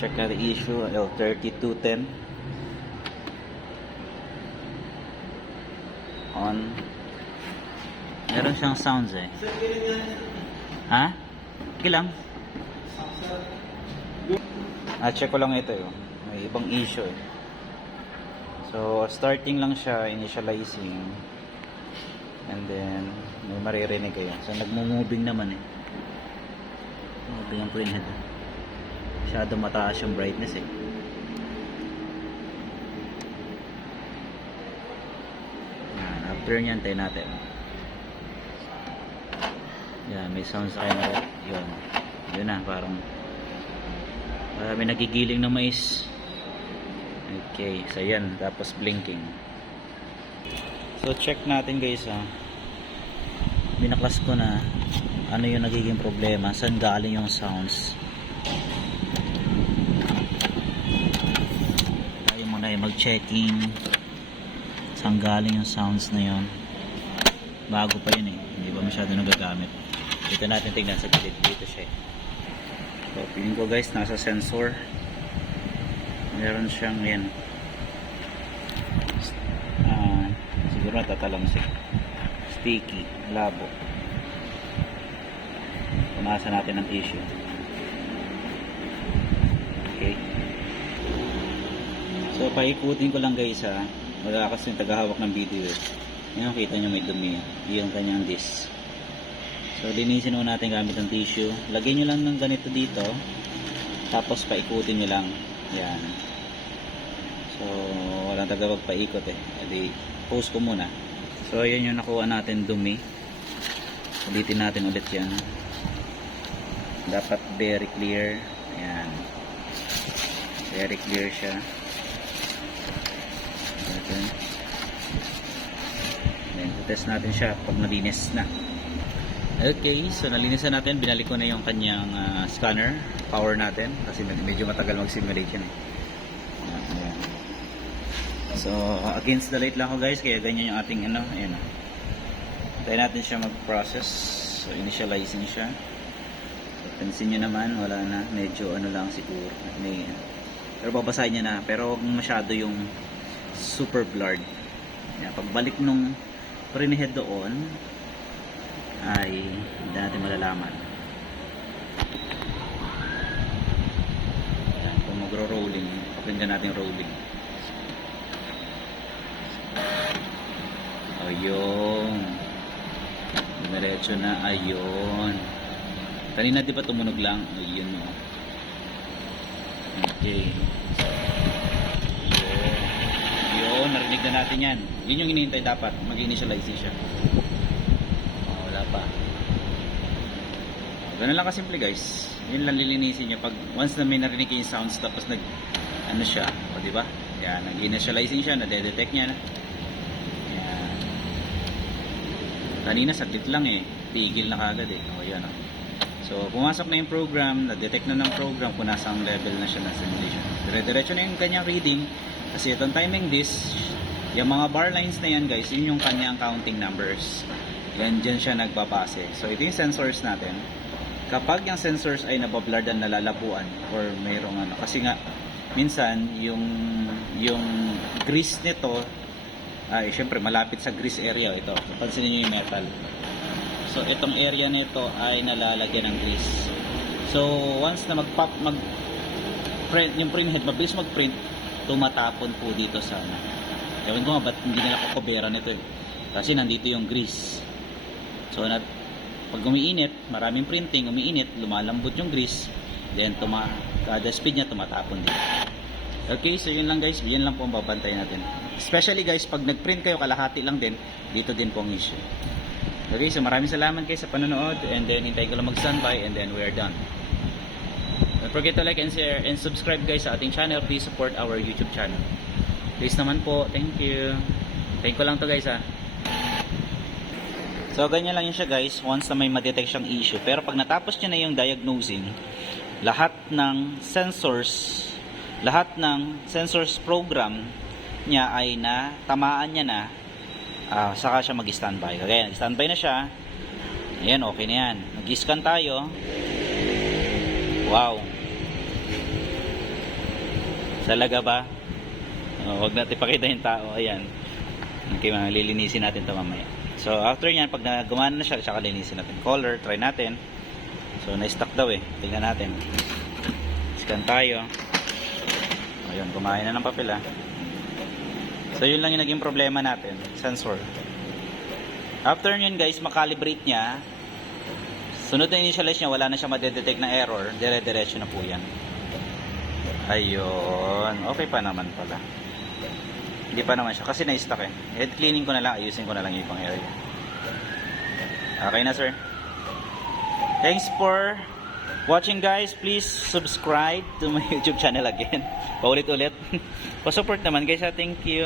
check the issue. L3210 on. Meron siyang sounds eh. Ha? Okay lang. Check ko lang ito eh. May ibang issue eh. So starting lang siya, initializing, and then may maririnig kayo. So nagmo-moving naman eh. Moving ang printhead. Masyado mataas yung brightness eh. Yan, after nyan tayo natin. Yan, may sounds kayo na yun. Yun na, parang may nagigiling na mais. Okay, so yan, tapos blinking. So check natin guys ha. Binaklas ko na ano yung nagiging problema, saan galing yung sounds. Tayo muna yung mag-checking saan galing yung sounds na yun. Bago pa yun eh, hindi ba masyado nagagamit. Dito natin tingnan sa gilid, dito siya eh. So feeling ko guys, nasa sensor meron siyang yan. Siguro natatalamsik, sticky, labo. Punasan natin ang issue. Okay, so paikutin ko lang guys ha. Wala kasi yung tagahawak ng video eh. Yan, kita nyo may dumi yung kanyang disc. So linisin mo natin gamit ng tissue. Lagyan nyo lang ng ganito dito, tapos paikutin nyo lang yan. So walang tagapagpaikot eh. Edi post ko muna. So ayan yung nakuha natin dumi. Ulitin natin ulit yan. Dapat very clear. Ayan, very clear siya. Okay. Then test natin siya pag nalinis na. Okay, so nalinisan natin. Binalik ko na yung kanyang scanner. Power natin kasi medyo matagal mag-simulate yan eh. Ayan. So against the light lang ako guys, kaya ganyan yung ating ano. Ayan. Tayo natin siya mag-process. So initializing siya. Pansin nyo naman, wala na. Medyo ano lang siguro. May, pero babasahin niya na. Pero huwag masyado yung super blurred. Yan, pagbalik nung printhead doon, ay hindi natin malalaman. Yan, kung magro-rolling, pakinggan natin rolling. Ayun. Diretso na. Ayun. Kanina di ba tumunog lang? Ayun o. Okay. Yun, narinig na natin yan. Yun yung hinihintay dapat. Mag-initialize siya. Wala pa. Ganun lang kasimple guys. Yun lang lilinisin niya. Pag once na may narinig yung sounds, tapos nag ano siya. O diba? Yan, nag-initializing siya. Nade-detect niya na. Yan. Kanina saglit lang eh. Tigil na kagad eh. O yan o. So, pumasok na yung program, na-detect na ng program kung nasang level na siya ng simulation. Dire-diretso na yung kanyang reading. Kasi itong timing disc, yung mga bar lines na yan guys, yun yung kanyang counting numbers. Yan, dyan siya nagbabase. So, ito yung sensors natin. Kapag yung sensors ay nabablardan, nalalapuan, or mayroong ano, kasi nga, minsan, yung grease nito, ay, syempre, malapit sa grease area ito. Pansinin nyo yung metal. So itong area nito ay nalalagyan ng grease. So once na mag-print yung printhead, mabilis mag-print, tumatapon po dito sa ano. Gawin ko nga ba't hindi nila kukuberan nito eh. Kasi nandito yung grease. So pag umiinit, maraming printing, umiinit, lumalambot yung grease, then kada speed niya tumatapon dito. Okay, so yun lang guys, yun lang po ang babantay natin. Especially guys, pag nag-print kayo kalahati lang din, dito din po ang issue. Okay, so maraming salamat guys sa panonood, and then hintay ko lang mag-standby, and then we are done. Don't forget to like and share and subscribe guys sa ating channel. Please support our YouTube channel. Please naman po, thank you. Thank ko lang to guys ha. So ganyan lang yun siya guys, once na may ma-detect siyang issue. Pero pag natapos niya na yung diagnosing, lahat ng sensors program niya ay tamaan niya na, saka siya mag-standby. Okay, nag-standby na siya. Ayan, okay na yan. Nag-scan tayo. Wow. Talaga ba? Huwag natin ipakita yung tao. Ayan. Okay, lilinisin natin ito mamaya. So, after yan, pag gumana na siya, tsaka linisin natin. Color, try natin. So, na-stock daw eh. Tingnan natin. Scan tayo. Ayun, kumain na ng papel ah. So, yun lang yung naging problema natin. Sensor. After yun guys, makalibrate niya. Sunod na initialize niya, wala na siya madedetect na error. Dire-diretso na po yan. Ayun. Okay pa naman pala. Hindi pa naman siya. Kasi na-stock eh. Head cleaning ko na lang. Ayusin ko na lang yung ibang area. Okay na sir. Thanks for watching guys. Please subscribe to my YouTube channel again. Paulit-ulit. Pa-support naman guys ha. Thank you.